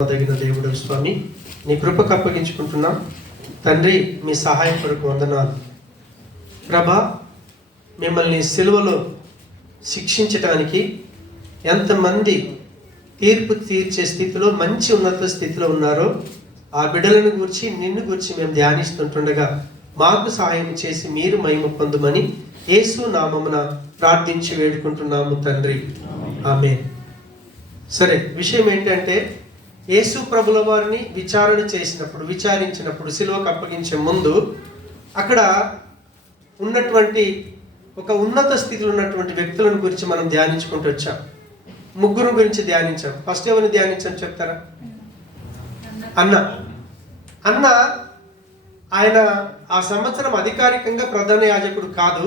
తగిన దేవుడు స్వామి, నీ కృపకు అప్పగించుకుంటున్నాం తండ్రి. మీ సహాయం కొరకు వందనాలు ప్రభా. మిమ్మల్ని సిలువలో శిక్షించటానికి ఎంతమంది తీర్పు తీర్చే స్థితిలో, మంచి ఉన్నత స్థితిలో ఉన్నారో ఆ బిడ్డలను గురించి, నిన్ను గురించి మేము ధ్యానిస్తుంటుండగా మాకు సహాయం చేసి మీరు మహిమ పొందుమని యేసు నామమున ప్రార్థించి వేడుకుంటున్నాము తండ్రి, ఆమేన్. సరే, విషయం ఏంటంటే యేసు ప్రభుల వారిని విచారించినప్పుడు సిలువకు అప్పగించే ముందు అక్కడ ఉన్నటువంటి ఒక ఉన్నత స్థితిలో ఉన్నటువంటి వ్యక్తులను గురించి మనం ధ్యానించుకుంటూ వచ్చాం. ముగ్గురు గురించి ధ్యానించాం. ఫస్ట్ ఎవరిని ధ్యానించాం చెప్తారా? అన్న ఆయన ఆ సంవత్సరం అధికారికంగా ప్రధాన యాజకుడు కాదు,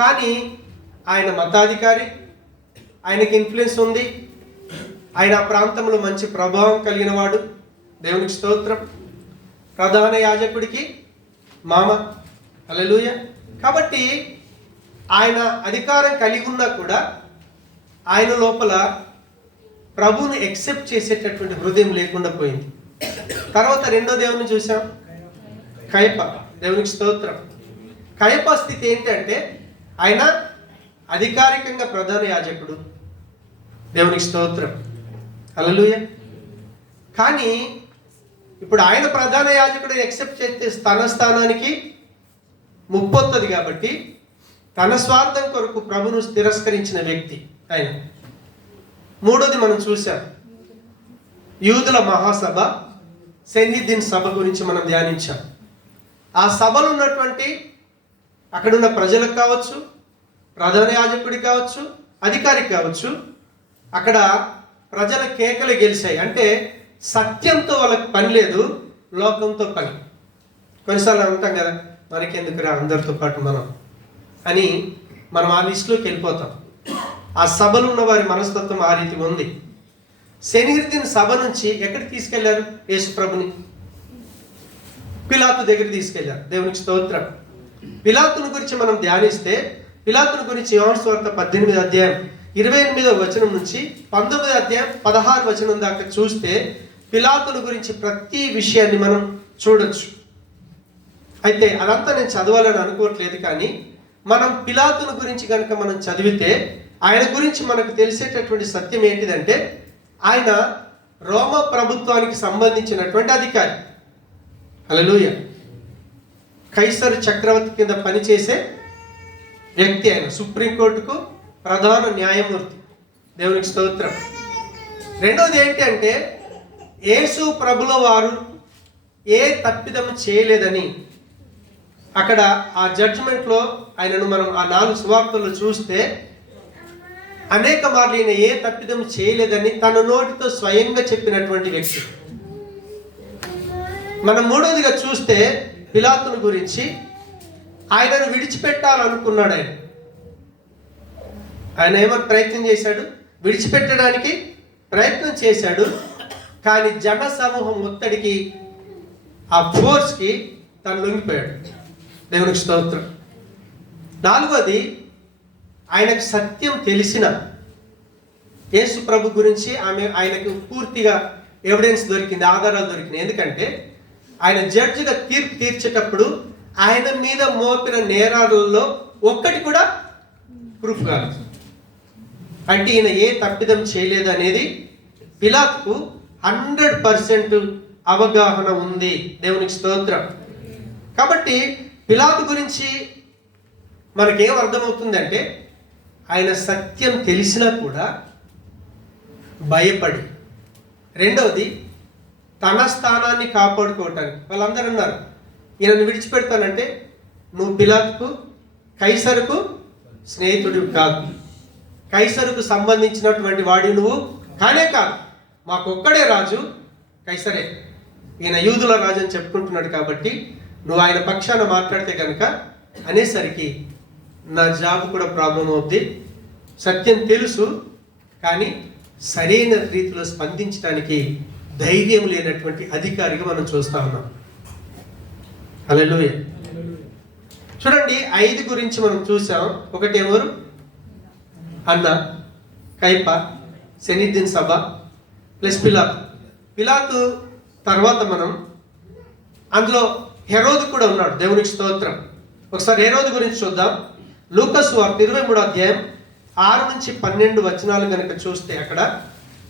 కానీ ఆయన మతాధికారి, ఆయనకి ఇన్ఫ్లుయెన్స్ ఉంది, ఆయన ఆ ప్రాంతంలో మంచి ప్రభావం కలిగిన వాడు. దేవునికి స్తోత్రం. ప్రధాన యాజకుడికి మామ, హల్లెలూయా. కాబట్టి ఆయన అధికారం కలిగి ఉన్నా కూడా ఆయన లోపల ప్రభువుని ఎక్సెప్ట్ చేసేటటువంటి హృదయం లేకుండా పోయింది. తర్వాత రెండో దేవుని చూసాం, కయప. దేవునికి స్తోత్రం. కయప స్థితి ఏంటంటే ఆయన అధికారికంగా ప్రధాన యాజకుడు, దేవునికి స్తోత్రం, హల్లెలూయా. కానీ ఇప్పుడు ఆయన ప్రధాన యాజకుడు ఎక్సెప్ట్ చేస్తే తన స్థానానికి ముప్పొత్తది కాబట్టి తన స్వార్థం కొరకు ప్రభును తిరస్కరించిన వ్యక్తి ఆయన. మూడోది మనం చూసాం, యూదుల మహాసభ, సెన్హెద్రిన్ సభ గురించి మనం ధ్యానించాం. ఆ సభలో ఉన్నటువంటి అక్కడున్న ప్రజలకు కావచ్చు, ప్రధాన యాజకుడికి కావచ్చు, అధికారికి కావచ్చు, అక్కడ ప్రజల కేకలు గెలిచాయి. అంటే సత్యంతో వాళ్ళకి పని లేదు, లోకంతో పని. కొన్నిసార్లు అంటాం కదా, మనకెందుకురా అందరితో పాటు మనం అని మనం ఆ లిస్టులోకి వెళ్ళిపోతాం. ఆ సభలో ఉన్న వారి మనస్తత్వం ఆ రీతి ఉంది. సెన్హెద్రిన్ సభ నుంచి ఎక్కడికి తీసుకెళ్లారు? యేసు ప్రభుని పిలాతు దగ్గర తీసుకెళ్లారు. దేవునికి స్తోత్రం. పిలాతుని గురించి మనం ధ్యానిస్తే, పిలాతుని గురించి యోహాను సువార్త 18వ అధ్యాయం 28వ వచనం నుంచి 19వ అధ్యాయం 16వ వచనం దాకా చూస్తే పిలాతుని గురించి ప్రతి విషయాన్ని మనం చూడొచ్చు. అయితే అదంతా నేను చదవాలని అనుకోవట్లేదు, కానీ మనం పిలాతుని గురించి కనుక మనం చదివితే ఆయన గురించి మనకు తెలిసేటటువంటి సత్యం ఏంటిదంటే ఆయన రోమా ప్రభుత్వానికి సంబంధించినటువంటి అధికారి, హల్లెలూయా. కైసరు చక్రవర్తి కింద పనిచేసే వ్యక్తి ఆయన. సుప్రీంకోర్టుకు ప్రధాన న్యాయమూర్తి. దేవునికి స్తోత్రం. రెండోది ఏంటి అంటే యేసు ప్రభుల వారు ఏ తప్పిదం చేయలేదని అక్కడ ఆ జడ్జిమెంట్లో ఆయనను మనం ఆ 4 సువార్తలు చూస్తే అనేక మార్లు ఈయన ఏ తప్పిదం చేయలేదని తన నోటితో స్వయంగా చెప్పినటువంటి వ్యక్తి. మనం మూడోదిగా చూస్తే పిలాతుని గురించి, ఆయనను విడిచిపెట్టాలనుకున్నాడు. ఆయన ఏమని ప్రయత్నం చేశాడు? విడిచిపెట్టడానికి ప్రయత్నం చేశాడు, కానీ జన సమూహం ఒత్తిడికి, ఆ ఫోర్స్కి తను లొంగిపోయాడు. దేవునికి స్తోత్రం. నాలుగోది, ఆయనకు సత్యం తెలిసిన యేసు ప్రభు గురించి ఆయనకు పూర్తిగా ఎవిడెన్స్ దొరికింది, ఆధారాలు దొరికినాయి. ఎందుకంటే ఆయన జడ్జిగా తీర్పు తీర్చేటప్పుడు ఆయన మీద మోపిన నేరాలలో ఒక్కటి కూడా ప్రూఫ్ కాదు. అంటే ఈయన ఏ తప్పిదం చేయలేదు అనేది పిలాతుకు 100% అవగాహన ఉంది. దేవునికి స్తోత్రం. కాబట్టి పిలాతు గురించి మనకేం అర్థమవుతుందంటే ఆయన సత్యం తెలిసినా కూడా భయపడి, రెండవది తన స్థానాన్ని కాపాడుకోవటానికి, వాళ్ళందరూ అన్నారు ఈయనను విడిచిపెడతానంటే నువ్వు పిలాతుకు, కైసరుకు స్నేహితుడివి కాదు, కైసరుకు సంబంధించినటువంటి వాడి నువ్వు కానే కాదు, మాకొక్కడే రాజు కైసరే, ఈయన యూదుల రాజు అని చెప్పుకుంటున్నాడు, కాబట్టి నువ్వు ఆయన పక్షాన మాట్లాడితే కనుక అనేసరికి నా జాబ్ కూడా ప్రాబ్లం అవుద్ది. సత్యం తెలుసు, కానీ సరైన రీతిలో స్పందించడానికి ధైర్యం లేనటువంటి అధికారిగా మనం చూస్తా ఉన్నాం. హల్లెలూయా. చూడండి, 5 గురించి మనం చూసాం. ఒకటి ఎవరు? అన్న, కయప, సెన్హెద్రిన్ సభ ప్లస్ పిలాతు. పిలాతు తర్వాత మనం అందులో హెరోదు కూడా ఉన్నాడు. దేవునికి స్తోత్రం. ఒకసారి హెరోదు గురించి చూద్దాం. లూకా సువార్త 23వ అధ్యాయం 6 నుంచి 12 వచనాలు కనుక చూస్తే, అక్కడ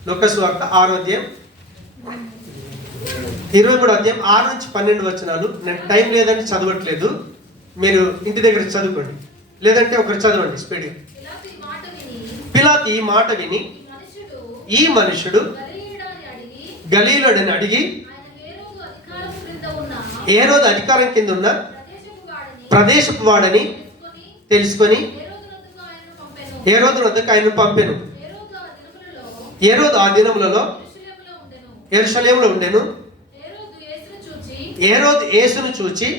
లూకా సువార్త 6వ అధ్యాయం 23వ అధ్యాయం 6 నుంచి 12 వచనాలు. నేను టైం లేదని చదవట్లేదు, మీరు ఇంటి దగ్గర చదువుకోండి, లేదంటే ఒకరు చదవండి స్పీడ్గా. పిలాతు ఈ మాట విని ఈ మనుషుడు గలీలుడని అడిగి హేరోదు అధికారం కింద ఉన్న ప్రదేశపు వాడని తెలుసుకొని హేరోదు వద్దకు ఆయనను పంపెను. హేరోదు ఆ దినములలో యెరూషలేములో ఉండెను. హేరోదు యేసును చూచి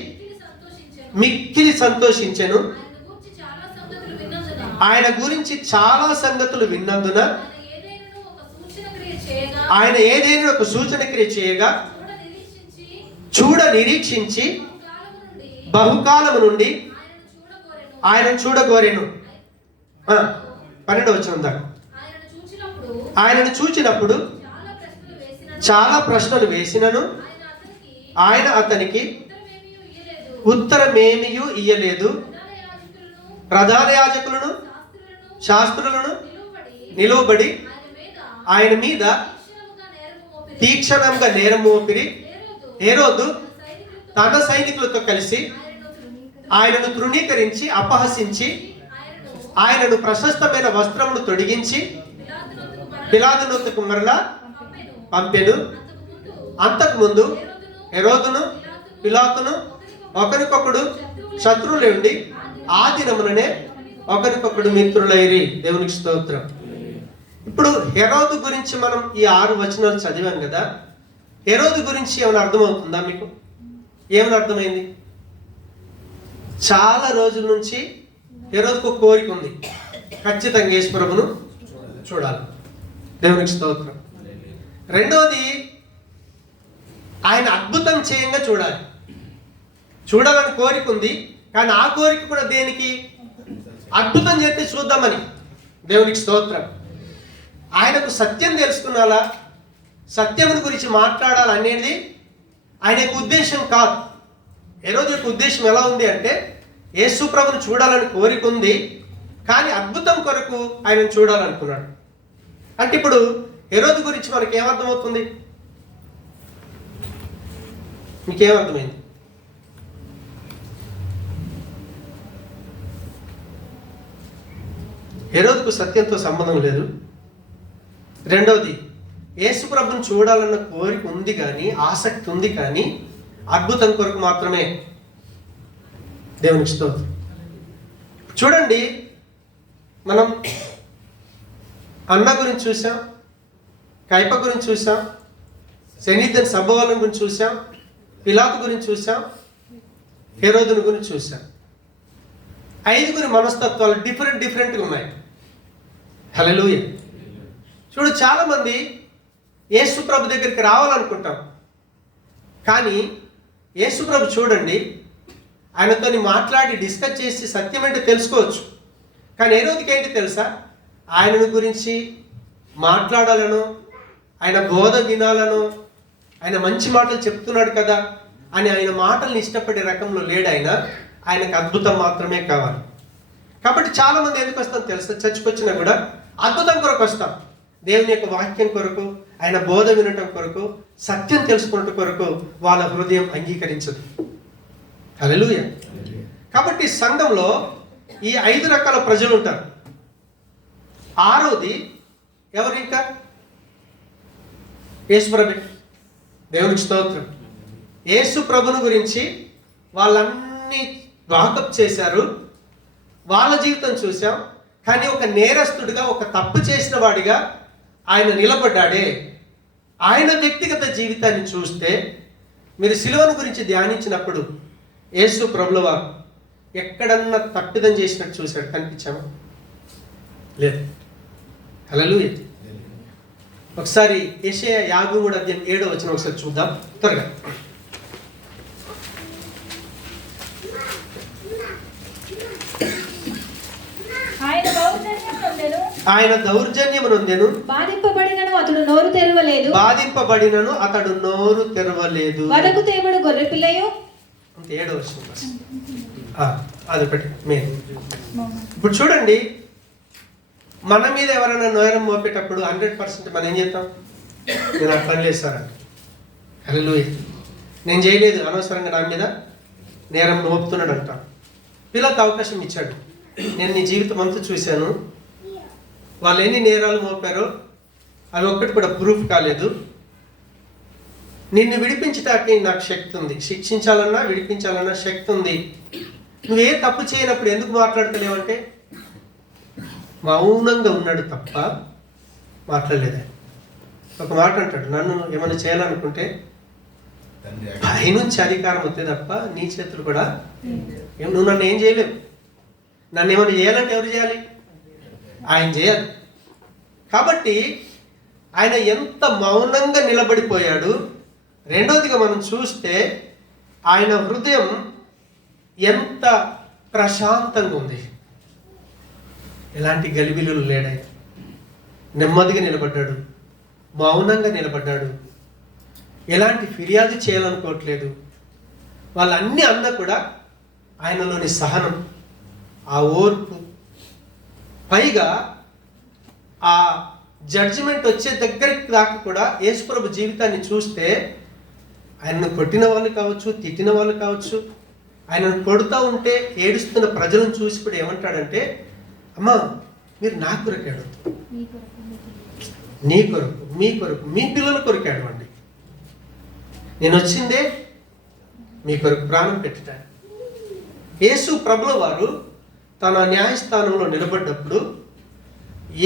మిక్కిలి సంతోషించెను. ఆయన గురించి చాలా సంగతులు విన్నందున ఆయన ఏదైనా ఒక సూచన క్రియ చేయగా చూడ నిరీక్షించి బహుకాలము నుండి ఆయన చూడగోరెను. 12వ వచనం దాకా. ఆయనను చూచినప్పుడు చాలా ప్రశ్నలు వేసినను ఆయన అతనికి ఉత్తరమేమియూ ఇయ్యలేదు. ప్రధాన యాజకులను శాస్త్రులను నిలువబడి ఆయన మీద తీక్షణంగా నేరం మోపిరి. హేరోదు తన సైనికులతో కలిసి ఆయనను తృణీకరించి అపహసించి ఆయనను ప్రశస్తమైన వస్త్రమును తొడిగించి పిలాతునొద్దకు మరలా పంపెను. అంతకుముందు హెరోదును పిలాతును ఒకరికొకడు శత్రువులు ఉండి ఆ దినముననే ఒకరికొకడు మిత్రులైరి. దేవునికి స్తోత్రం. ఇప్పుడు హెరోదు గురించి మనం ఈ 6 వచనాలు చదివాం కదా. హెరోదు గురించి ఏమైనా అర్థమవుతుందా మీకు? ఏమైనా అర్థమైంది? చాలా రోజుల నుంచి హెరోదుకు కోరిక ఉంది, ఖచ్చితంగా యేసు ప్రభువును చూడాలి. దేవునికి స్తోత్రం. రెండోది, ఆయన అద్భుతం చేయంగా చూడాలని కోరిక ఉంది. కానీ ఆ కోరిక కూడా దేనికి? అద్భుతం చేస్తే చూద్దామని. దేవునికి స్తోత్రం. ఆయనకు సత్యం తెలుసుకున్నాలా, సత్యముని గురించి మాట్లాడాలనేది ఆయన యొక్క ఉద్దేశం కాదు. హెరోదు యొక్క ఉద్దేశం ఎలా ఉంది అంటే, యేసు ప్రభువును చూడాలని కోరిక ఉంది, కానీ అద్భుతం కొరకు ఆయనను చూడాలనుకున్నాడు. అంటే ఇప్పుడు హెరోదు గురించి మనకి ఏమర్థమవుతుంది? మీకేమర్థమైంది? హెరోదుకు సత్యంతో సంబంధం లేదు. రెండవది, యేసు ప్రభువును చూడాలన్న కోరిక ఉంది కానీ, ఆసక్తి ఉంది కానీ అద్భుతం కొరకు మాత్రమే. దేవునికి స్తోత్రం. చూడండి, మనం అన్న గురించి చూసాం, కైప గురించి చూసాం, సెనీద్దన్ సబ్బవలం గురించి చూసాం, పిలాతు గురించి చూసాం, హెరోదుని గురించి చూసాం. 5 మనస్తత్వాలు డిఫరెంట్గా ఉన్నాయి. హల్లెలూయా. చూడు, చాలామంది యేసు ప్రభు దగ్గరికి రావాలనుకుంటాం, కానీ యేసు ప్రభు చూడండి, ఆయనతో మాట్లాడి డిస్కస్ చేసి సత్యం ఏంటో తెలుసుకోవచ్చు. కానీ హెరోదుకి ఏంటి తెలుసా? ఆయనను గురించి మాట్లాడాలను, ఆయన బోధ వినాలను, ఆయన మంచి మాటలు చెప్తున్నాడు కదా అని ఆయన మాటల్ని ఇష్టపడే రకంలో లేడు. ఆయనకు అద్భుతం మాత్రమే కావాలి. కాబట్టి చాలామంది ఎందుకు వస్తాం తెలుసా? చర్చికి వచ్చినా కూడా అద్భుతం కొరకు వస్తాం. దేవుని యొక్క వాక్యం కొరకు, ఆయన బోధ వినటం కొరకు, సత్యం తెలుసుకున్నట్టు కొరకు వాళ్ళ హృదయం అంగీకరించదు. హల్లెలూయా. కాబట్టి సంఘంలో ఈ 5 రకాల ప్రజలు ఉంటారు. 6వది ఎవరు? ఇంకా యేసు ప్రభు. దేవునికి స్తోత్రం. యేసు ప్రభుని గురించి వాళ్ళన్నీ వాకప్ చేశారు, వాళ్ళ జీవితం చూసాం. కానీ ఒక నేరస్తుడిగా, ఒక తప్పు చేసిన వాడిగా ఆయన నిలబడ్డాడే. ఆయన వ్యక్తిగత జీవితాన్ని చూస్తే, మీరు సిలువను గురించి ధ్యానించినప్పుడు యేసు ప్రభుల వారు ఎక్కడన్నా తప్పిదం చేసినట్టు చూశాడు? కనిపించామా? లేదు. హల్లెలూయా. ఒకసారి యెషయా 53వ అధ్యాయం 7వ వచనం ఒకసారి చూద్దాం త్వరగా. ఆయన బహుధన్యుడు. ఆయన దౌర్జన్యము నొందెను, బాధింపబడినను అతడు నోరు తెరవలేదు. బాధింపబడినను అతడు నోరు తెరవలేదు. వదకు తేబడు గొర్రె పిల్లయు. 7వ వచనం అది ఒకటి మెయిన్. ఇప్పుడు చూడండి, మన మీద ఎవరైనా నేరం మోపేటప్పుడు 100% మనం ఏం చేస్తాం? నేను ఆ పని లేదు సార్ అంటే, హల్లెలూయా, నేను చేయలేదు, అనవసరంగా నా మీద నేరం మోపుతున్నాడు అంటాం. పిల్లలకు అవకాశం ఇచ్చాడు. నేను నీ జీవితం అంతా చూశాను, వాళ్ళు ఎన్ని నేరాలు మోపారో అవి ఒక్కటి కూడా ప్రూఫ్ కాలేదు. నిన్ను విడిపించడానికి నాకు శక్తి ఉంది, శిక్షించాలన్నా విడిపించాలన్నా శక్తి ఉంది. నువ్వే తప్పు చేయనప్పుడు ఎందుకు మాట్లాడతలేవంటే మౌనంగా ఉన్నాడు తప్ప మాట్లాడలేదే. ఒక మాట అంటాడు, నన్ను ఏమైనా చేయాలనుకుంటే పైనుంచి అధికారం వస్తే తప్ప నీ చేతులు కూడా నువ్వు నన్ను ఏం చేయలేవు. నన్ను ఏమైనా చేయాలంటే ఎవరు చేయాలి? ఆయన చేయాలి. కాబట్టి ఆయన ఎంత మౌనంగా నిలబడిపోయాడు. రెండోదిగా మనం చూస్తే ఆయన హృదయం ఎంత ప్రశాంతంగా ఉంది. ఎలాంటి గలిబిలులు లేడాయి. నెమ్మదిగా నిలబడ్డాడు, మౌనంగా నిలబడ్డాడు. ఎలాంటి ఫిర్యాదు చేయాలనుకోవట్లేదు. వాళ్ళన్నీ అన్నా కూడా ఆయనలోని సహనం, ఆ ఓర్పు, పైగా ఆ జడ్జిమెంట్ వచ్చే దగ్గరికి దాకా కూడా యేసుప్రభు జీవితాన్ని చూస్తే ఆయనను కొట్టిన వాళ్ళు కావచ్చు, తిట్టిన వాళ్ళు కావచ్చు, ఆయనను కొడుతూ ఉంటే ఏడుస్తున్న ప్రజలను చూసి ఇప్పుడు ఏమంటాడంటే, అమ్మా మీరు నా కొరకు ఏడవద్దు, నీ కొరకు, మీ కొరకు, మీ పిల్లల కొరకు ఏడవండి. నేను వచ్చిందే మీ కొరకు ప్రాణం పెట్టడానికి. యేసు ప్రభుల వారు తన న్యాయస్థానంలో నిలబడ్డప్పుడు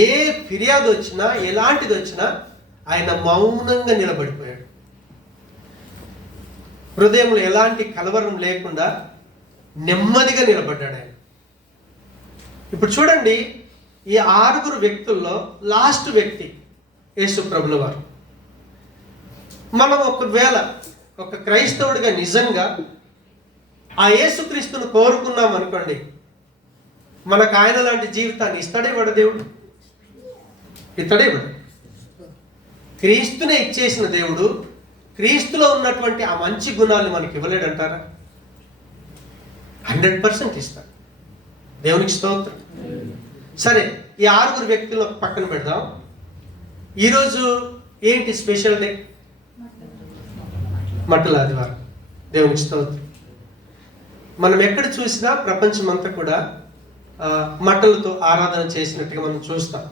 ఏ ఫిర్యాదు వచ్చినా, ఎలాంటిది వచ్చినా ఆయన మౌనంగా నిలబడిపోయాడు. హృదయంలో ఎలాంటి కలవరం లేకుండా నెమ్మదిగా నిలబడ్డాడు ఆయన. ఇప్పుడు చూడండి, ఈ 6 వ్యక్తుల్లో లాస్ట్ వ్యక్తి యేసు ప్రభుల వారు. మనం ఒకవేళ ఒక క్రైస్తవుడిగా నిజంగా ఆ యేసుక్రీస్తును కోరుకున్నాం అనుకోండి, మనకు ఆయన లాంటి జీవితాన్ని ఇస్తాడే వాడు దేవుడు? ఇతడే వాడు. క్రీస్తునే ఇచ్చేసిన దేవుడు క్రీస్తులో ఉన్నటువంటి ఆ మంచి గుణాలను మనకి ఇవ్వలేడంటారా? 100% ఇస్తాడు. దేవునికి స్తోత్రం. సరే, ఈ 6 వ్యక్తుల పక్కన పెడదాం. ఈరోజు ఏంటి స్పెషల్ డే? మట్టల ఆదివారం. దేవునికి స్తోత్రం. మనం ఎక్కడ చూసినా ప్రపంచమంతా కూడా మట్టలతో ఆరాధన చేసినట్టుగా మనం చూస్తాం.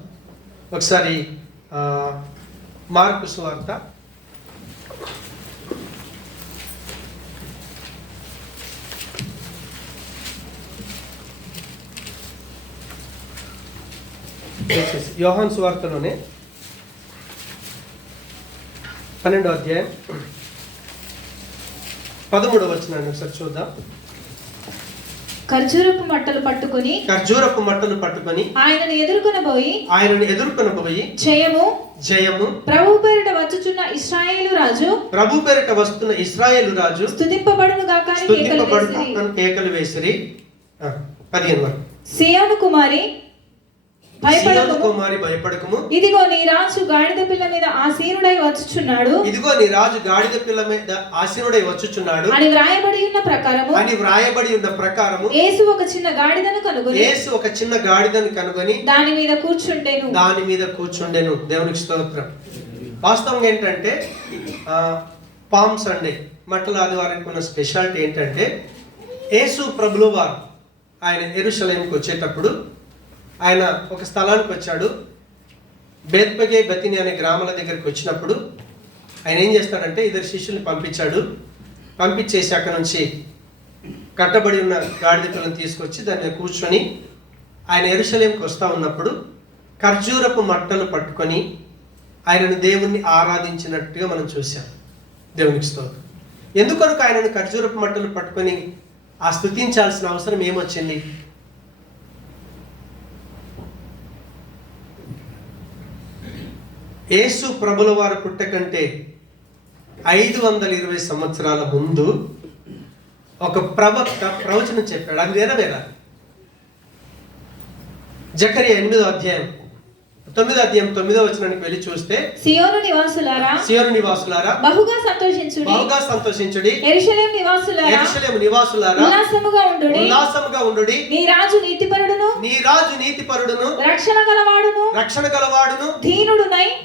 ఒకసారి మార్కు సువార్త 12 యోహాను సువార్తలోనే 12వ అధ్యాయం 13వ వచనాన్ని ఒకసారి చూద్దాం. ఖర్జూరపు మట్టలు పట్టుకొని ఆయనను ఎదుర్కొనబోయి జయము ప్రభు పేరిట వచ్చుచున్న ఇశ్రాయేలు రాజు స్తుతింపబడును గాక అని కేకలు వేసిరి. 15 వరకు. సియోను కుమారి భయపడకుము, ఇదిగో నీ రాజు గాడిద పిల్ల మీద ఆసీనుడై వచ్చుచున్నాడు అని వ్రాయబడి ఉన్న ప్రకారము యేసు ఒక చిన్న గాడిదను కనుగొని దాని మీద కూర్చుండెను. దేవునికి స్తోత్రం. వాస్తవంగా ఏంటంటే పామ్ సండే, మట్టల ఆదివారానికి ఉన్న స్పెషాలిటీ ఏంటంటే, యేసు ప్రభుల వారు ఆయన యెరూషలేముకి వచ్చేటప్పుడు ఆయన ఒక స్థలానికి వచ్చాడు. బేత్పగే బతిని అనే గ్రామాల దగ్గరికి వచ్చినప్పుడు ఆయన ఏం చేస్తాడంటే 2 శిష్యుల్ని పంపించేసి అక్కడ నుంచి కట్టబడి ఉన్న గాడిద పిల్లను తీసుకొచ్చి దాని మీద కూర్చొని ఆయన యెరూషలేముకి వస్తూ ఉన్నప్పుడు ఖర్జూరపు మట్టలు పట్టుకొని ఆయనను దేవుణ్ణి ఆరాధించినట్టుగా మనం చూసాం. దేవునికి స్తోత్రం. ఎందుకొరకు ఆయనను ఖర్జూరపు మట్టలు పట్టుకొని ఆ స్తుతించాల్సిన అవసరం ఏమొచ్చింది? యేసు ప్రభుల వారు పుట్టకంటే 520 సంవత్సరాల ముందు ఒక ప్రవక్త ప్రవచనం చెప్పాడు. అది నెరవేరాలి. జకరియా 8వ అధ్యాయం 9వ అధ్యాయం 9వ వచనానికి వెళ్ళి చూస్తే, సియోను నివాసులారా బహుగా సంతోషించుడి, యెరూషలేము నివాసులారా ఉల్లాసముగా ఉండుడి. నీ రాజు నీతిపరుడును రక్షణ గలవాడును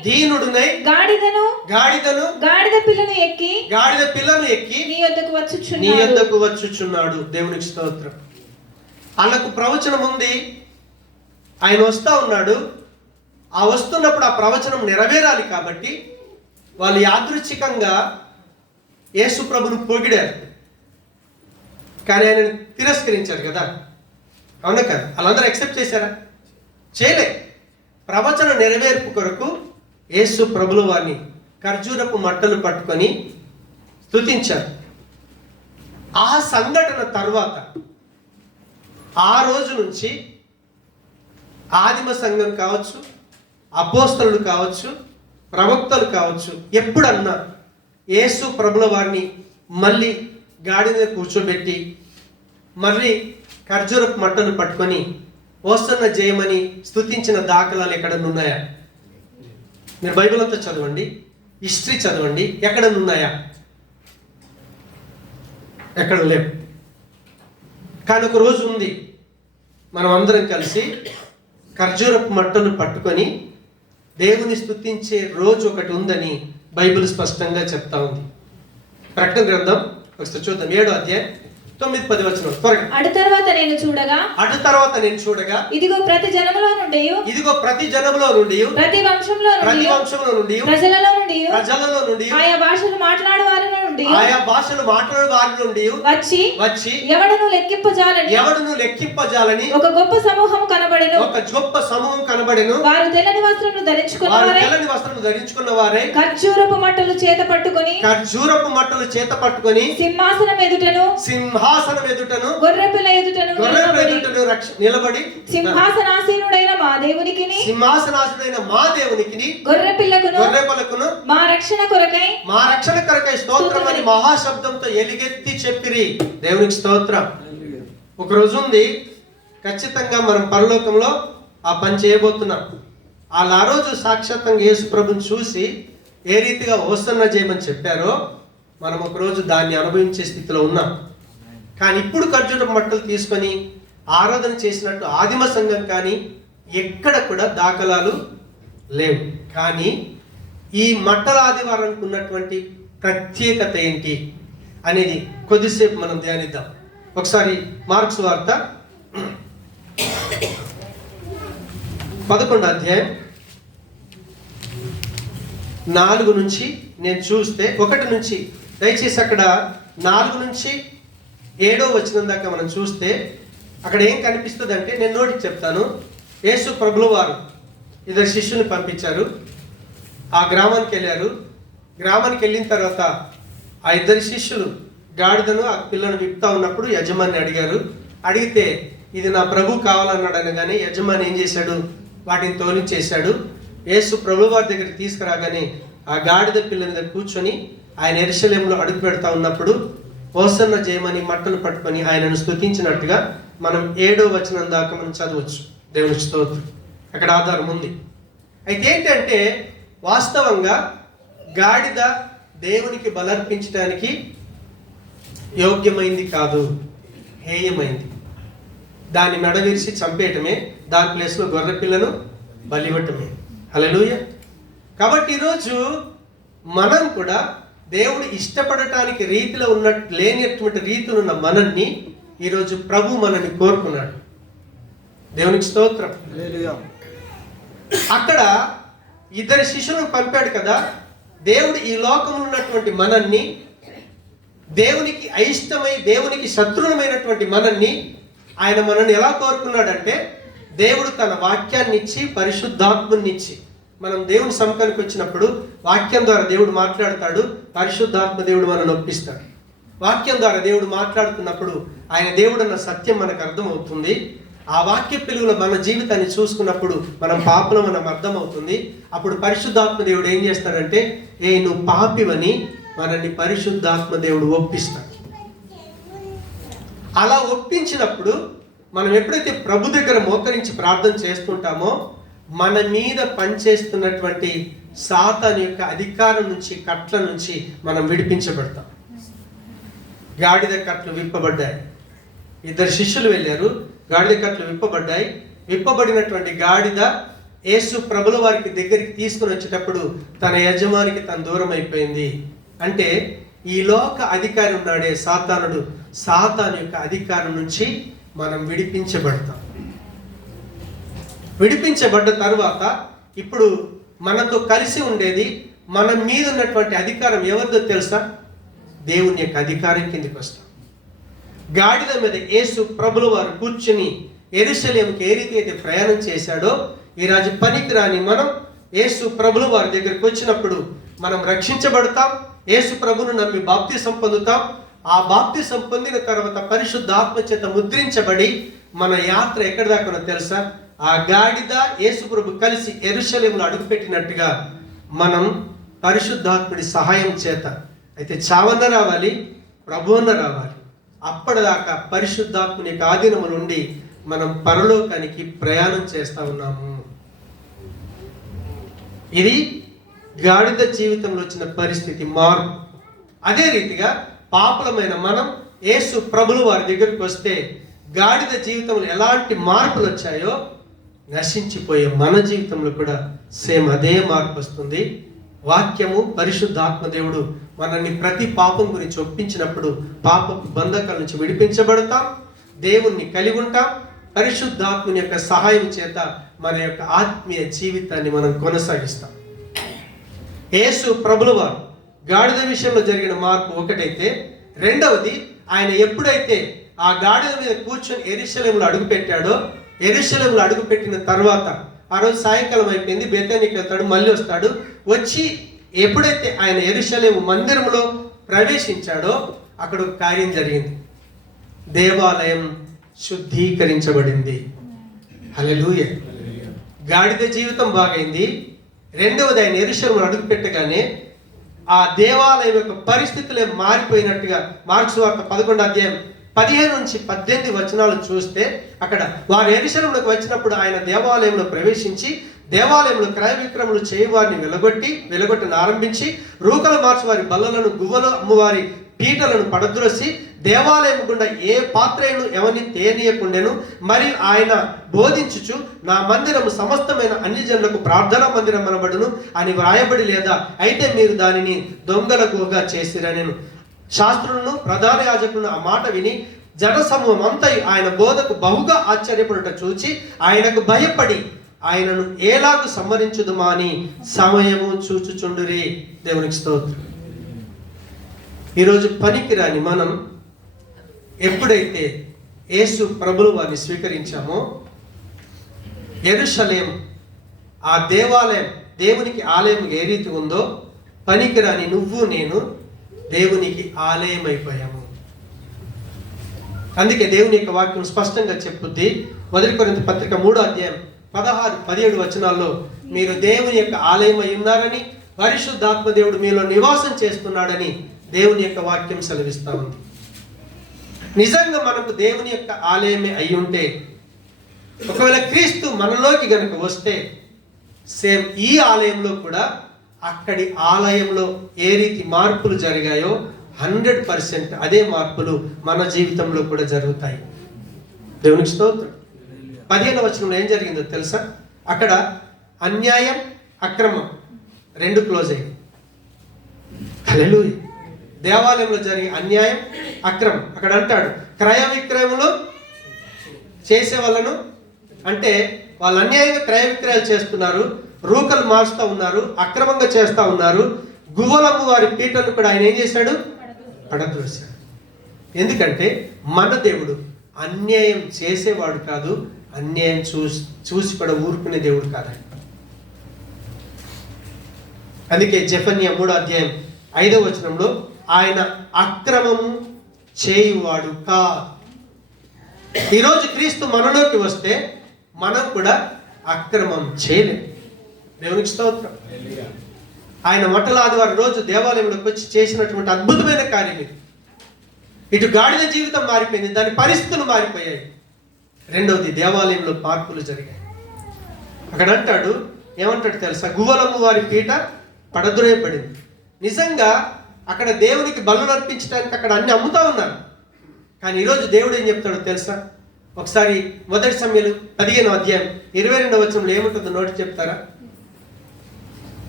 దీనుడునై గాడిద పిల్లను ఎక్కి నీ యొద్దకు వచ్చుచున్నాడు. దేవునికి స్తోత్రం. వాళ్ళకు ప్రవచనం ఉంది, ఆయన వస్తా ఉన్నాడు. ఆ వస్తున్నప్పుడు ఆ ప్రవచనం నెరవేరాలి కాబట్టి వాళ్ళు యాదృచ్ఛికంగా యేసు ప్రభును పొగిడారు, కానీ ఆయన తిరస్కరించారు కదా. అవునా కదా? వాళ్ళందరూ యాక్సెప్ట్ చేశారా? చేయలే. ప్రవచన నెరవేర్పు కొరకు యేసు ప్రభుల వారిని ఖర్జూరపు మట్టలు పట్టుకొని స్తుతించారు. ఆ సంఘటన తర్వాత ఆ రోజు నుంచి ఆదిమ సంఘం కావచ్చు, అపోస్తలులు కావచ్చు, ప్రవక్తలు కావచ్చు, ఎప్పుడన్నా యేసు ప్రభుల వారిని మళ్ళీ గాడి మీద కూర్చోబెట్టి మళ్ళీ ఖర్జూరపు మట్టను పట్టుకొని ఓసన్న జయమని స్తుతించిన దాఖలాలు ఎక్కడన్నా ఉన్నాయా? మీరు బైబిల్ అంతా చదవండి, హిస్టరీ చదవండి, ఎక్కడన్నా ఉన్నాయా? ఎక్కడ లేవు. కానీ ఒక రోజు ఉంది, మనం అందరం కలిసి ఖర్జూరపు మట్టను పట్టుకొని దేవుని స్తుతించే రోజు ఒకటి ఉందని బైబిల్ స్పష్టంగా చెప్తా ఉంది. ప్రకటన గ్రంథం ఒకసారి చూద్దాం, 7వ అధ్యాయం 9-10 వచనం త్వరగా. అటు తర్వాత నేను చూడగా ఇదిగో ప్రతి జనములో నుండి ప్రతి వంశంలో నుండి ప్రజలలో నుండి ఆయా భాషలు మాట్లాడే వారి నుండి వచ్చి ఎవడును లెక్కింపజాలని ఒక గొప్ప సమూహం కనబడెను. వారు తెల్లని వస్త్రములు ధరించుకున్న వారే ఖర్జూరపు మట్టలు చేత పట్టుకొని సింహాసనం ఎదుటను గొర్రెపిల్ల ఎదుటను నిలబడి సింహాసనాసీనుడైన మా దేవునికి గొర్రెపిల్లకును మా రక్షణ కొరకై స్తోత్రం అని మహాశబ్దంతో ఎలుగెత్తి చెప్పిరి. దేవునికి స్తోత్రం. ఒక రోజు ఉంది, ఖచ్చితంగా మనం పరలోకంలో ఆ పని చేయబోతున్నాం. వాళ్ళు ఆ రోజు సాక్షాత్తంగా యేసు ప్రభుని చూసి ఏ రీతిగా హోసన్న చేయమని చెప్పారో మనం ఒకరోజు దాన్ని అనుభవించే స్థితిలో ఉన్నాం. కానీ ఇప్పుడు ఖర్జూరపు మట్టలు తీసుకొని ఆరాధన చేసినట్టు ఆదిమ సంఘం కానీ ఎక్కడ కూడా దాఖలాలు లేవు. కానీ ఈ మట్టల ఆదివారానికి ఉన్నటువంటి ప్రత్యేకత ఏంటి అనేది కొద్దిసేపు మనం ధ్యానిద్దాం. ఒకసారి మార్క్స్ వార్త 11వ అధ్యాయం 4 నుంచి నేను చూస్తే 1 నుంచి దయచేసి అక్కడ 4 నుంచి 7వ వచనం దాకా మనం చూస్తే అక్కడ ఏం కనిపిస్తుంది అంటే, నేను నోటికి చెప్తాను. యేసు ప్రభుల వారు 2 శిష్యుల్ని పంపించారు. ఆ గ్రామానికి వెళ్ళారు. గ్రామానికి వెళ్ళిన తర్వాత ఆ 2 శిష్యులు గాడిదను ఆ పిల్లను విప్పుతా ఉన్నప్పుడు యజమాని అడిగారు. అడిగితే ఇది నా ప్రభు కావాలన్నాడు అనగానే యజమాని ఏం చేశాడు? వాటిని తోలించేశాడు. యేసు ప్రభుల వారి దగ్గరికి తీసుకురాగానే ఆ గాడిద పిల్ల మీద కూర్చొని ఆయన యెరూషలేములో అడుగు పెడతా ఉన్నప్పుడు హోసన్న జయమని మట్టలు పట్టుకొని ఆయనను స్తుతించినట్టుగా మనం 7వ వచనం దాకా మనం చదవచ్చు. దేవుని స్తోత్రం. అక్కడ ఆధారం ఉంది. అయితే ఏంటంటే వాస్తవంగా గాడిద దేవునికి బలర్పించడానికి యోగ్యమైంది కాదు, హేయమైంది. దాన్ని మెడ విరిచి చంపేయటమే, దాని ప్లేస్లో గొర్రె పిల్లను బలివ్వటమే. హల్లెలూయా. కాబట్టి ఈరోజు మనం కూడా దేవుడు ఇష్టపడటానికి రీతిలో లేనటువంటి రీతిలో ఉన్న మనల్ని ఈరోజు ప్రభు మనల్ని కోరుకున్నాడు. దేవునికి స్తోత్రం. అక్కడ 2 శిష్యులను పంపాడు కదా. దేవుడు ఈ లోకంలో ఉన్నటువంటి మనల్ని, దేవునికి అయిష్టమై దేవునికి శత్రువులమైనటువంటి మనల్ని ఆయన మనల్ని ఎలా కోరుకున్నాడంటే, దేవుడు తన వాక్యాన్ని ఇచ్చి పరిశుద్ధాత్మని ఇచ్చి, మనం దేవుని సముఖానికి వచ్చినప్పుడు వాక్యం ద్వారా దేవుడు మాట్లాడతాడు, పరిశుద్ధాత్మ దేవుడు మనల్ని ఒప్పిస్తాడు. వాక్యం ద్వారా దేవుడు మాట్లాడుతున్నప్పుడు ఆయన దేవుడు అన్న సత్యం మనకు అర్థమవుతుంది. ఆ వాక్య పిలుగులో మన జీవితాన్ని చూసుకున్నప్పుడు మనం పాపలో మనం అర్థమవుతుంది. అప్పుడు పరిశుద్ధాత్మ దేవుడు ఏం చేస్తాడంటే, నువ్వు పాపివని మనల్ని పరిశుద్ధాత్మ దేవుడు ఒప్పిస్తాడు. అలా ఒప్పించినప్పుడు మనం ఎప్పుడైతే ప్రభు దగ్గర మోకరించి ప్రార్థన చేస్తుంటామో మన మీద పనిచేస్తున్నటువంటి సాతాను యొక్క అధికారం నుంచి, కట్ల నుంచి మనం విడిపించబడతాం. గాడిద కట్లు విప్పబడ్డాయి. 2 శిష్యులు వెళ్ళారు, గాడిద కట్లు విప్పబడ్డాయి. విప్పబడినటువంటి గాడిద యేసు ప్రభుల వారికి దగ్గరికి తీసుకుని వచ్చేటప్పుడు తన యజమానికి తన దూరం అయిపోయింది. అంటే ఈ లోక అధికారి ఉన్నాడే సాతానుడు, సాతాను యొక్క అధికారం నుంచి మనం విడిపించబడతాం. విడిపించబడ్డ తరువాత ఇప్పుడు మనతో కలిసి ఉండేది, మన మీద ఉన్నటువంటి అధికారం ఎవరిదో తెలుసా? దేవుని యొక్క అధికారం కిందకి వస్తాం. గాడిద మీద యేసు ప్రభుల వారు కూర్చుని యెరూషలేముకి ఏ రీతి అయితే ప్రయాణం చేశాడో, ఈ రాజు పనికి రాని మనం యేసు ప్రభుల వారి దగ్గరికి వచ్చినప్పుడు మనం రక్షించబడతాం. యేసు ప్రభును నమ్మి బాప్తిసం పొందుతాం. ఆ బాప్తిసం పొందిన తర్వాత పరిశుద్ధాత్మ చేత ముద్రించబడి మన యాత్ర ఎక్కడి దాకా తెలుసా? ఆ గాడిద యేసు ప్రభు కలిసి యెరూషలేములో అడుగుపెట్టినట్టుగా మనం పరిశుద్ధాత్ముడి సహాయం చేత అయితే చావన్న రావాలి, ప్రభువన్న రావాలి. అప్పటిదాకా పరిశుద్ధాత్ముని యొక్క ఆధీనము నుండి మనం పరలోకానికి ప్రయాణం చేస్తా ఉన్నాము. ఇది గాడిద జీవితంలో వచ్చిన పరిస్థితి, మార్పు. అదే రీతిగా పాపులమైన మనం యేసు ప్రభుల వారి దగ్గరికి వస్తే గాడిద జీవితంలో ఎలాంటి మార్పులు వచ్చాయో, నశించిపోయే మన జీవితంలో కూడా సేమ్ అదే మార్పు వస్తుంది. వాక్యము, పరిశుద్ధాత్మ దేవుడు మనల్ని ప్రతి పాపం గురించి ఒప్పించినప్పుడు పాప బంధకాల నుంచి విడిపించబడతాం, దేవుణ్ణి కలిగి ఉంటాం. పరిశుద్ధాత్మని యొక్క సహాయం చేత మన యొక్క ఆత్మీయ జీవితాన్ని మనం కొనసాగిస్తాం. యేసు ప్రభుల వారు గాడిద విషయంలో జరిగిన మార్పు ఒకటైతే, రెండవది ఆయన ఎప్పుడైతే ఆ గాడిద మీద కూర్చొని యెరూషలేములో అడుగుపెట్టాడో, యెరూషలేములో అడుగుపెట్టిన తర్వాత ఆ రోజు సాయంకాలం అయిపోయింది, బేతానీకి వెళ్తాడు, మళ్ళీ వస్తాడు. వచ్చి ఎప్పుడైతే ఆయన యెరూషలేము మందిరంలో ప్రవేశించాడో అక్కడ ఒక కార్యం జరిగింది. దేవాలయం శుద్ధీకరించబడింది. హల్లెలూయా. గాడిద జీవితం బాగైంది. రెండవది ఆయన యెరూషలేములో అడుగు పెట్టగానే ఆ దేవాలయం యొక్క పరిస్థితులే మారిపోయినట్టుగా మార్కు సువార్త 11వ అధ్యాయం 15 నుంచి 18 వచనాలు చూస్తే, అక్కడ వారు యెరూషలేములోకి వచ్చినప్పుడు ఆయన దేవాలయంలో ప్రవేశించి దేవాలయంలో క్రయ విక్రములు చేయవారిని వెలగొట్టను ఆరంభించి, రూకలు మార్చి వారి బల్లలను, గువ్వలు అమ్మువారి పీటలను పడద్రోసి, దేవాలయం గుండా ఏ పాత్రను ఎవరిని తేనీయకుండెను. మరియు ఆయన బోధించుచు, నా మందిరము సమస్తమైన అన్ని జనులకు ప్రార్థనా మందిరం అనబడును అని వ్రాయబడి లేదా? అయితే మీరు దానిని దొంగల గుహగా చేసిరనెను. శాస్త్రులను, ప్రధాన యాజకులను ఆ మాట విని జన సమూహం అంతా ఆయన బోధకు బహుగా ఆశ్చర్యపడుట చూచి ఆయనకు భయపడి ఆయనను ఏలాగు సంహరించుదుమా అని సమయము చూచుచుండురి. దేవునికి స్తోత్రం. ఈరోజు పనికిరాని మనం ఎప్పుడైతే యేసు ప్రభుల వారిని స్వీకరించామో, యెరూషలేము ఆ దేవాలయం, దేవునికి ఆలయం ఏ రీతి ఉందో, పనికిరాని నువ్వు నేను దేవునికి ఆలయం అయిపోయాము. అందుకే దేవుని యొక్క వాక్యం స్పష్టంగా చెప్పుద్ది. 1 కొరింథీ పత్రిక 3వ అధ్యాయం 16-17 వచనాల్లో, మీరు దేవుని యొక్క ఆలయం అయి ఉన్నారని, పరిశుద్ధాత్మ దేవుడు మీలో నివాసం చేస్తున్నాడని దేవుని యొక్క వాక్యం సెలవిస్తా ఉంది. నిజంగా మనకు దేవుని యొక్క ఆలయమే అయి ఉంటే, ఒకవేళ క్రీస్తు మనలోకి గనుక వస్తే, సేమ్ ఈ ఆలయంలో కూడా అక్కడి ఆలయంలో ఏ రీతి మార్పులు జరిగాయో 100% అదే మార్పులు మన జీవితంలో కూడా జరుగుతాయి. దేవునికి స్తోత్రం. 15వ వచనంలో ఏం జరిగిందో తెలుసా? అక్కడ అన్యాయం, అక్రమం రెండు క్లోజ్ అయ్యాయి. హల్లెలూయా. దేవాలయంలో జరిగే అన్యాయం, అక్రమం. అక్కడ అంటాడు, క్రయ విక్రయములు చేసే వాళ్ళను, అంటే వాళ్ళు అన్యాయంగా క్రయ విక్రయాలు చేస్తున్నారు, రూకలు మార్చుతూ ఉన్నారు, అక్రమంగా చేస్తూ ఉన్నారు. గువ్వలమ్ము వారి పీటను కూడా ఆయన ఏం చేశాడు? పడద్రోశాడు. ఎందుకంటే మన దేవుడు అన్యాయం చేసేవాడు కాదు, అన్యాయం చూసి కూడా ఊరుకునే దేవుడు కాదు. అందుకే జెఫన్యా 3వ అధ్యాయం 5వ వచనంలో, ఆయన అక్రమము చేయువాడు కాదు. ఈరోజు క్రీస్తు మనలోకి వస్తే మనం కూడా అక్రమం చేయలేం. దేవునికి స్తోత్రం. ఆయన మొట్టల ఆదివారం రోజు దేవాలయంలోకి వచ్చి చేసినటువంటి అద్భుతమైన కార్యం ఇది. ఇటు గాడిద జీవితం మారిపోయింది, దాని పరిస్థితులు మారిపోయాయి. రెండవది, దేవాలయంలో మార్పులు జరిగాయి. అక్కడ అంటాడు, ఏమంటాడు తెలుసా? గువ్వలమ్మ వారి పీట పడద్రోయబడింది. నిజంగా అక్కడ దేవునికి బలులు అర్పించడానికి అక్కడ అన్ని అమ్ముతా ఉన్నారు. కానీ ఈరోజు దేవుడు ఏం చెప్తాడో తెలుసా? ఒకసారి 1 సమూయేలు 15వ అధ్యాయం 22వ వచనంలో ఏముంటుందో నోటి చెప్తారా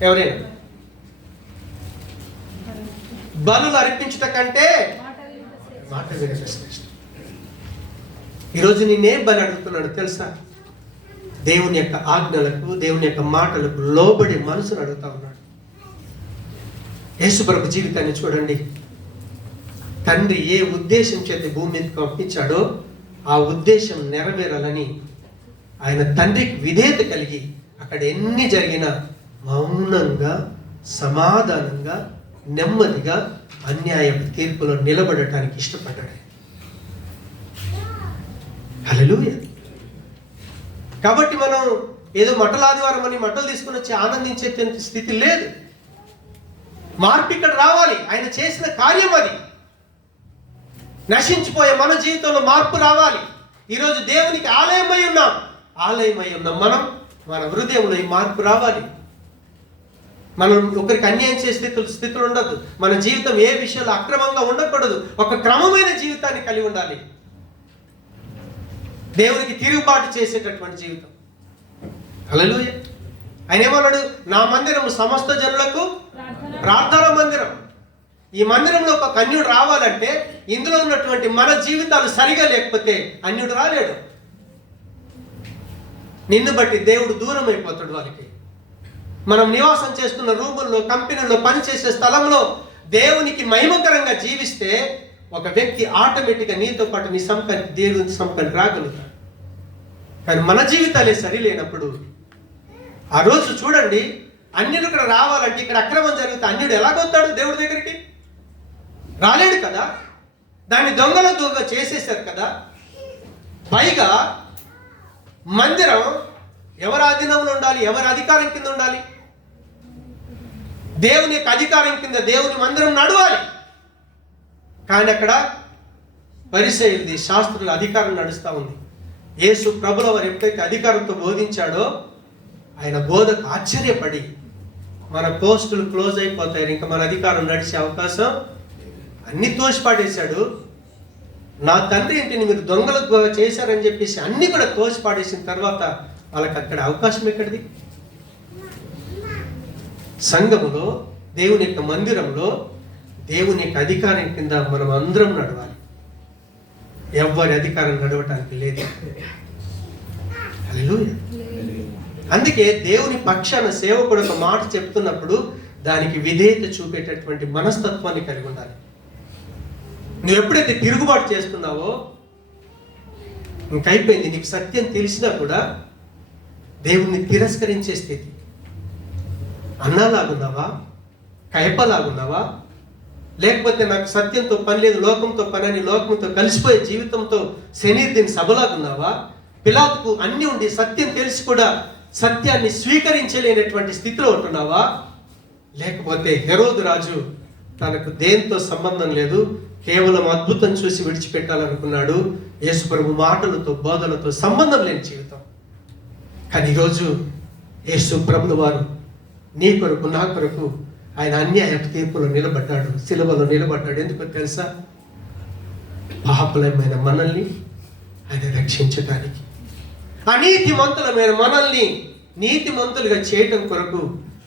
ఎవరైనా? బలులు అర్పించుట కంటే మాట వినటం శ్రేష్టం. ఈరోజు నేనే బలి అడుగుతున్నాడు తెలుసా? దేవుని యొక్క ఆజ్ఞలకు, దేవుని యొక్క మాటలకు లోబడి మనసును అడుగుతా ఉన్నాడు. యేసుప్రభు జీవితాన్ని చూడండి. తండ్రి ఏ ఉద్దేశం చేత భూమి మీదకి పంపించాడో ఆ ఉద్దేశం నెరవేరాలని ఆయన తండ్రికి విధేయత కలిగి అక్కడ ఎన్ని జరిగినా మౌనంగా, సమాధానంగా, నెమ్మదిగా అన్యాయ తీర్పులో నిలబడటానికి ఇష్టపడ్డాడు. హల్లెలూయా. కాబట్టి మనం ఏదో మట్టల ఆదివారం అని మట్టలు తీసుకుని వచ్చి ఆనందించే స్థితి లేదు. మార్పు ఇక్కడ రావాలి. ఆయన చేసిన కార్యం అది. నశించిపోయే మన జీవితంలో మార్పు రావాలి. ఈరోజు దేవునికి ఆలయమై ఉన్నాం. మనం మన హృదయంలో ఈ మార్పు రావాలి. మనం ఒకరికి అన్యాయం చేసే స్థితులు ఉండదు. మన జీవితం ఏ విషయంలో అక్రమంగా ఉండకూడదు. ఒక క్రమమైన జీవితాన్ని కలిగి ఉండాలి. దేవునికి తిరుగుబాటు చేసేటటువంటి జీవితం. హల్లెలూయా. ఆయన ఏమన్నాడు? నా మందిరం సమస్త జనులకు ప్రార్థన మందిరం. ఈ మందిరంలో ఒక అన్యుడు రావాలంటే ఇందులో ఉన్నటువంటి మన జీవితాలు సరిగా లేకపోతే అన్యుడు రాలేడు. నిన్ను బట్టి దేవుడు దూరం అయిపోతాడు వాళ్ళకి. మనం నివాసం చేస్తున్న రూముల్లో, కంపెనీలో, పనిచేసే స్థలంలో దేవునికి మహిమకరంగా జీవిస్తే ఒక వ్యక్తి ఆటోమేటిక్గా నీతో పాటు నీ సంపని, దేవుని సంపని రాగలుగుతాడు. కానీ మన జీవితాలే సరిలేనప్పుడు ఆ రోజు చూడండి, అన్యుడు ఇక్కడ రావాలంటే, ఇక్కడ అక్రమం జరిగితే అన్యుడు ఎలాగొస్తాడు దేవుడి దగ్గరికి? రాలేడు కదా. దాన్ని దొంగ చేసేశారు కదా. పైగా మందిరం ఎవరి అధీనంలో ఉండాలి? ఎవరి అధికారం కింద ఉండాలి? దేవుని యొక్క అధికారం కింద దేవుని మందిరం నడవాలి. కానీ అక్కడ పరిసయ్యులది, శాస్త్రుల అధికారం నడుస్తూ ఉంది. యేసు ప్రభుల వారు ఎప్పుడైతే అధికారంతో బోధించాడో ఆయన బోధకు ఆశ్చర్యపడి మన పోస్టులు క్లోజ్ అయిపోతాయి, ఇంకా మన అధికారం నడిచే అవకాశం అన్ని తోసిపాడేశాడు. నా తండ్రి ఇంటిని మీరు దొంగలకు చేశారని చెప్పేసి అన్ని కూడా తోసిపాడేసిన తర్వాత వాళ్ళకి అక్కడ అవకాశం ఎక్కడిది? సంఘములో, దేవుని యొక్క మందిరంలో దేవుని యొక్క అధికారం కింద మనం అందరం నడవాలి. ఎవరి అధికారం నడవటానికి లేదు. హల్లెలూయా. అందుకే దేవుని పక్షాన సేవకుడు ఒక మాట చెప్తున్నప్పుడు దానికి విధేయత చూపేటటువంటి మనస్తత్వాన్ని కలిగి ఉండాలి. నువ్వు ఎప్పుడైతే తిరుగుబాటు చేస్తున్నావో ఇంకైపోయింది. నీకు సత్యం తెలిసినా కూడా దేవుణ్ణి తిరస్కరించే స్థితి. అన్నాలాగున్నావా? కయపలాగున్నావా? లేకపోతే నాకు సత్యంతో పని లేదు, లోకంతో పని అని లోకంతో కలిసిపోయే జీవితంతో శనిర్దిని సభలాగున్నావా? పిలాతుకు అన్ని ఉండి సత్యం తెలిసి కూడా సత్యాన్ని స్వీకరించలేనటువంటి స్థితిలో ఉంటున్నావా? లేకపోతే హెరోదు రాజు తనకు దేంతో సంబంధం లేదు, కేవలం అద్భుతం చూసి విడిచిపెట్టాలనుకున్నాడు. యేసు ప్రభు మాటలతో, బోధలతో సంబంధం లేని జీవితం. కానీ ఈరోజు యేసు ప్రభుల వారు నీ కొరకు, నా కొరకు ఆయన అన్యాయ తీర్పులో నిలబడ్డాడు, సిలువలో నిలబడ్డాడు. ఎందుకో తెలుసా? పాపులమైన మనల్ని ఆయన రక్షించడానికి, అనీతిమంతులమైన మనల్ని నీతిమంతులుగా చేయటం కొరకు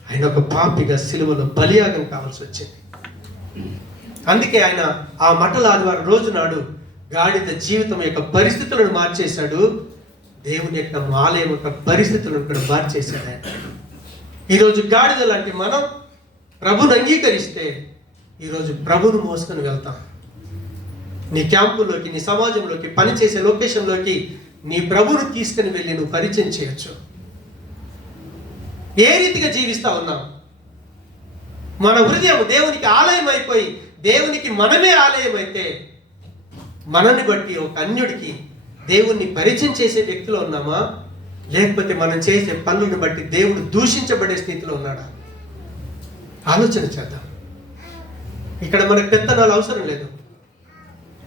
ఆయన ఒక పాపిగా సిలువలో బలియాగం కావాల్సి వచ్చింది. అందుకే ఆయన ఆ మట్టల ఆదివారం రోజు నాడు గాడిద జీవితం యొక్క పరిస్థితులను మార్చేశాడు. దేవుని యొక్క ఆలయం యొక్క పరిస్థితులను కూడా మార్చేశాడు ఆయన. ఈరోజు గాడిద లాంటి మనం ప్రభుని అంగీకరిస్తే ఈరోజు ప్రభును మోసుకొని వెళ్తాం. నీ క్యాంపుల్లోకి, నీ సమాజంలోకి, పనిచేసే లొకేషన్లోకి నీ ప్రభుని తీసుకుని వెళ్ళి నువ్వు పరిచయం చేయొచ్చు. ఏ రీతిగా జీవిస్తా ఉన్నాం? మన హృదయం దేవునికి ఆలయం అయిపోయి దేవునికి మనమే ఆలయం అయితే మనల్ని బట్టి ఒక అన్యుడికి దేవుణ్ణి పరిచయం చేసే వ్యక్తిలో ఉన్నామా? లేకపోతే మనం చేసే పనులను బట్టి దేవుడు దూషించబడే స్థితిలో ఉన్నాడా? ఆలోచన చేద్దాం. ఇక్కడ మనకు పెత్తనాలు అవసరం లేదు.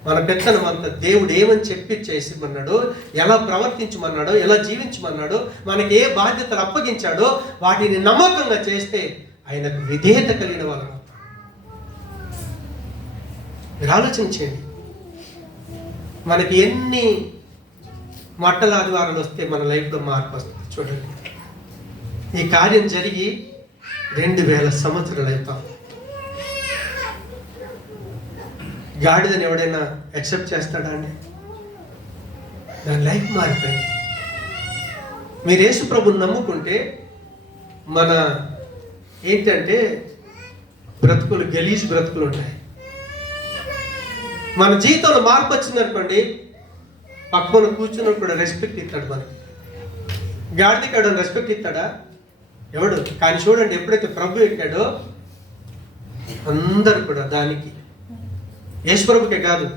మన పెత్తనం అంతా దేవుడు ఏమని చెప్పి చేసిమన్నాడో, ఎలా ప్రవర్తించమన్నాడో, ఎలా జీవించమన్నాడో, మనకి ఏ బాధ్యతలు అప్పగించాడో వాటిని నమ్మకంగా చేస్తే ఆయనకు విధేయత కలిగిన వాళ్ళం. మీరు ఆలోచన చేయండి, మనకి ఎన్ని మట్టల ఆదివారాలు వస్తే మన లైఫ్లో మార్పు వస్తుంది. చూడండి, ఈ కార్యం జరిగి 2000 సంవత్సరాలు అయిపోయి, గాడిదని ఎవడైనా యాక్సెప్ట్ చేస్తాడా అండి? దాని లైఫ్ మారిపోయింది. మీరు యేసు ప్రభుని నమ్ముకుంటే మన ఏంటంటే బ్రతుకులు గలీజ్ బ్రతుకులు ఉంటాయి. మన జీవితంలో మార్పు వచ్చిందనుకోండి, పక్కన కూర్చున్నప్పుడు రెస్పెక్ట్ ఇస్తాడు మనకి. గాడిదకి ఎవడో రెస్పెక్ట్ ఇస్తాడా? ఎవడు? కానీ చూడండి, ఎప్పుడైతే ప్రభు ఎక్కాడో అందరు కూడా దానికి, యేసు ప్రభుకే కాదు,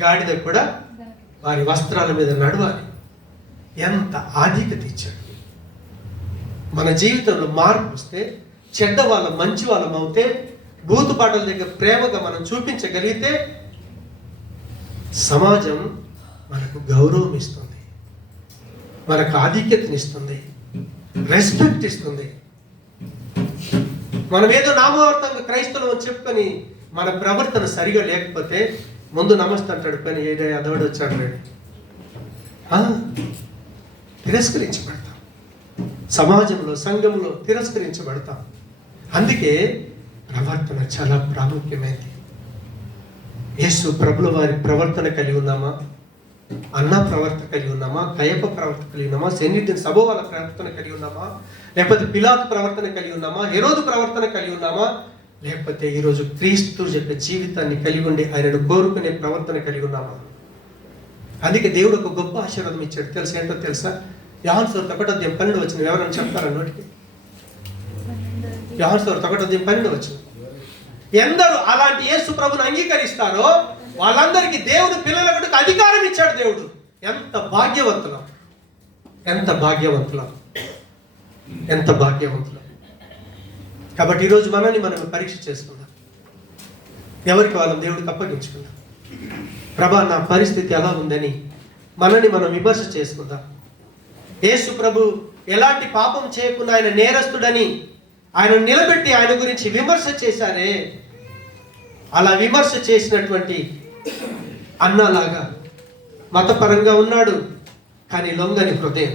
గాడిద కూడా వారి వస్త్రాల మీద నడవాలి. ఎంత ఆధిక్యత ఇచ్చాడు. మన జీవితంలో మార్పు వస్తే, చెడ్డ వాళ్ళం మంచి వాళ్ళం అవుతే, బూతుపాటల దగ్గర ప్రేమగా మనం చూపించగలిగితే సమాజం మనకు గౌరవం ఇస్తుంది, మనకు ఆధిక్యతనిస్తుంది, రెస్పెక్ట్ ఇస్తుంది. మనం ఏదో నామవార్థంగా క్రైస్తవం చెప్పుకొని మన ప్రవర్తన సరిగా లేకపోతే ముందు నమస్తే అంటాడు, కానీ ఏదో అదవాడు వచ్చాడు రేడు, తిరస్కరించబడతాం. సమాజంలో, సంఘంలో తిరస్కరించబడతాం. అందుకే ప్రవర్తన చాలా ప్రాముఖ్యమైనది. యేసు ప్రభుల వారి ప్రవర్తన కలిగి ఉన్నామా? అన్న ప్రవర్తన కలిగి ఉన్నామా? కయప ప్రవర్తన కలిగి ఉన్నామా? సన్నిధిని సభ వాళ్ళ ప్రవర్తన కలిగి ఉన్నామా? లేకపోతే పిలాతు ప్రవర్తన కలిగి ఉన్నామా? హెరోదు ప్రవర్తన కలిగి ఉన్నామా? లేకపోతే ఈరోజు క్రీస్తు యొక్క జీవితాన్ని కలిగి ఉండి ఆయనను కోరుకునే ప్రవర్తన కలిగి ఉన్నామా? అందుకే దేవుడు ఒక గొప్ప ఆశీర్వాదం ఇచ్చాడు. తెలుసా? ఏంటో తెలుసా? యోహాను సువార్త 1:12 వచ్చిన ఎవరైనా చెప్తారా నోటికి? యోహాను సువార్త 1:12 వచ్చిన ఎందరూ అలాంటి యేసు ప్రభుని అంగీకరిస్తారో వాళ్ళందరికీ దేవుడు పిల్లలకు అధికారం ఇచ్చాడు. దేవుడు ఎంత భాగ్యవంతులం, ఎంత భాగ్యవంతులం, ఎంత భాగ్యవంతులం. కాబట్టి ఈరోజు మనల్ని మనం పరీక్ష చేసుకుందాం. ఎవరికి వాళ్ళం దేవుడికి అప్పగించుకుందాం. ప్రభా, నా పరిస్థితి ఎలా ఉందని మనల్ని మనం విమర్శ చేసుకుందాం. యేసు ప్రభు ఎలాంటి పాపం చేయకుండా ఆయన నేరస్తుడని ఆయన నిలబెట్టి ఆయన గురించి విమర్శ చేశారే, అలా విమర్శ చేసినటువంటి అన్నలాగా మతపరంగా ఉన్నాడు, కానీ లొంగని హృదయం.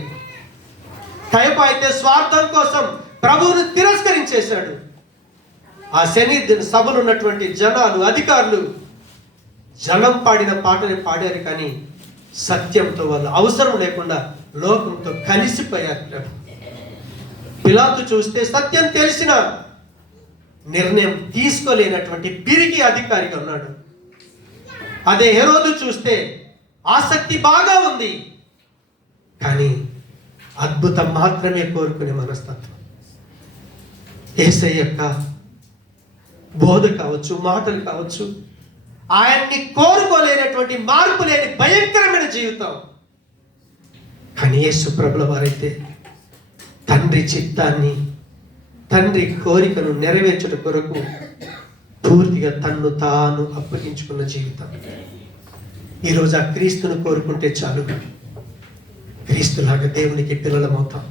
కయప అయితే స్వార్థం కోసం ప్రభువును తిరస్కరించేశాడు. ఆ సన్నిధిని సభలు ఉన్నటువంటి జనాలు, అధికారులు జనం పాడిన పాటని పాడారు, కానీ సత్యంతో వాళ్ళు అవసరం లేకుండా లోకంతో కలిసిపోయారు. పిలాతు చూస్తే సత్యం తెలిసిన నిర్ణయం తీసుకోలేనటువంటి పిరికి అధికారిగా ఉన్నాడు. అదే హెరోదు చూస్తే ఆసక్తి బాగా ఉంది, కానీ అద్భుతం మాత్రమే కోరుకునే మనస్తత్వం. యేసయ్య యొక్క బోధ కావచ్చు, మాటలు కావచ్చు, ఆయన్ని కోరుకోలేనటువంటి మార్పు లేని భయంకరమైన జీవితం. కానీ యేసు ప్రభుల వారైతే తండ్రి చిత్తాన్ని, తండ్రి కోరికను నెరవేర్చుట కొరకు పూర్తిగా తన్ను తాను అప్పగించుకున్న జీవితం. ఈరోజు ఆ క్రీస్తును కోరుకుంటే చాలు, క్రీస్తులాగా దేవునికి పిల్లలమవుతాం.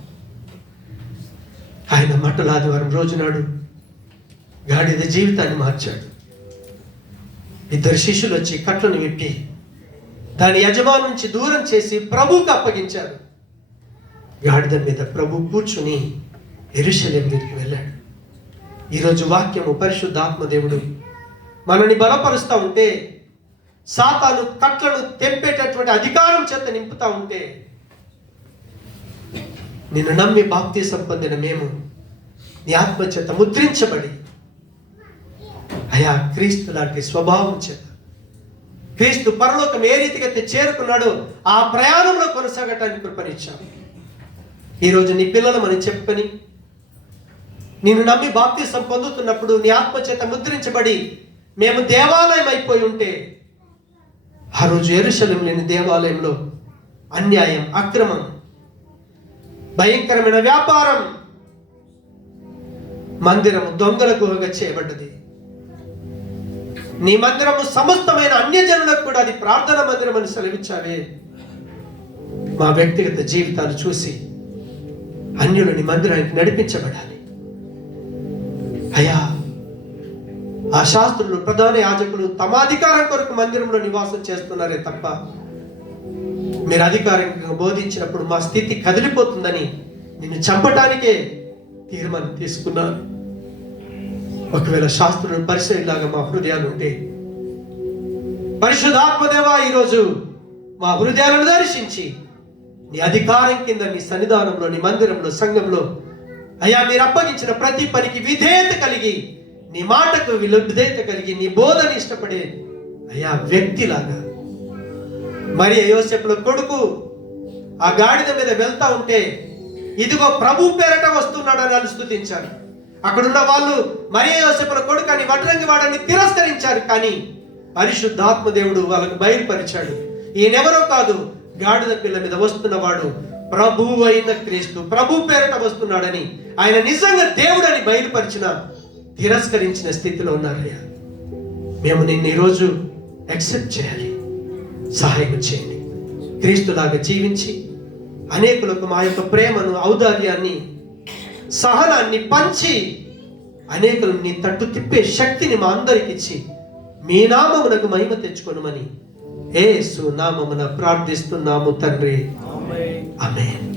ఆయన మట్టల ఆదివారం రోజునాడు గాడిద జీవితాన్ని మార్చాడు. 2 శిష్యులు వచ్చి కట్లను విప్పి దాని యజమాని నుంచి దూరం చేసి ప్రభువుకు అప్పగించారు. గాడిద మీద ప్రభు కూర్చుని యెరూషలేముకి వెళ్ళాడు. ఈరోజు వాక్యము, పరిశుద్ధాత్మ దేవుడు మనల్ని బలపరుస్తూ ఉంటే, సాతాను కట్లను తెంపేటటువంటి అధికారం చేత నింపుతా ఉంటే, నిన్ను నమ్మి బాప్తీసం పొందిన మేము నీ ఆత్మ చేత ముద్రించబడి అయా క్రీస్తు లాంటి స్వభావం చేత, క్రీస్తు పరలోకం ఏ రీతిగా చేరుకున్నాడో ఆ ప్రయాణంలో కొనసాగటానికి కృపనిచ్చాము. ఈరోజు నీ పిల్లలు మనం చెప్పుకొని నిన్ను నమ్మి బాప్తీసం పొందుతున్నప్పుడు నీ ఆత్మ చేత ముద్రించబడి మేము దేవాలయం అయిపోయి ఉంటే, ఆ రోజు యెరూషలేము లేని దేవాలయంలో అన్యాయం, అక్రమం, భయంకరమైన వ్యాపారం, మందిరము దొంగల గుహగా చేయబడ్డది. నీ మందిరము సమస్తమైన అన్యజనులకు కూడా అది ప్రార్థన మందిరం అని సెలవిచ్చావే. మా వ్యక్తిగత జీవితాలు చూసి అన్యులు నీ మందిరానికి నడిపించబడాలి అయ్యా. ఆ శాస్త్రులు, ప్రధాన యాజకులు తమ అధికారం కొరకు మందిరంలో నివాసం చేస్తున్నారే తప్ప మీరు అధికారికంగా బోధించినప్పుడు మా స్థితి కదిలిపోతుందని నిన్ను చంపటానికే తీర్మానం తీసుకున్నాను. ఒకవేళ శాస్త్రులు పరిశీలిలాగా మా హృదయాలు ఉంటే, పరిశుద్ధాత్మదేవా ఈరోజు మా హృదయాలను దర్శించి నీ అధికారం కింద నీ సన్నిధానంలో, నీ మందిరంలో, సంఘంలో అయ్యా మీరు అప్పగించిన ప్రతి పనికి విధేయత కలిగి, నీ మాటకు విధేయత కలిగి, నీ బోధని ఇష్టపడే అయ్యా వ్యక్తిలాగా. మరి యోసేపుల కొడుకు ఆ గాడిద మీద వెళ్తా ఉంటే ఇదిగో ప్రభు పేరట వస్తున్నాడని వాళ్ళు స్తుతించారు. అక్కడున్న వాళ్ళు మరియ యోసేపుల కొడుకు అని వడ్రంగి వాడని తిరస్కరించారు. కానీ పరిశుద్ధాత్మదేవుడు వాళ్ళకు బయలుపరిచాడు, ఈయనెవరో కాదు, గాడిద పిల్ల మీద వస్తున్నవాడు ప్రభువు అయిన క్రీస్తు, ప్రభు పేరట వస్తున్నాడని, ఆయన నిజంగా దేవుడని బయలుపరిచిన తిరస్కరించిన స్థితిలో ఉన్నారయ్యా. మేము నిన్ను ఈరోజు యాక్సెప్ట్ చేయాలి, సహాయం చేయండి. క్రీస్తులాగా జీవించి అనేకులకు మా యొక్క ప్రేమను, ఔదార్యాన్ని, సహనాన్ని పంచి అనేకులను నీ తట్టు తిప్పే శక్తిని మా అందరికి ఇచ్చి మీ నామమునకు మహిమ తెచ్చుకొనుమని యేసు నామమున ప్రార్థిస్తున్నాము తండ్రి. ఆమేన్.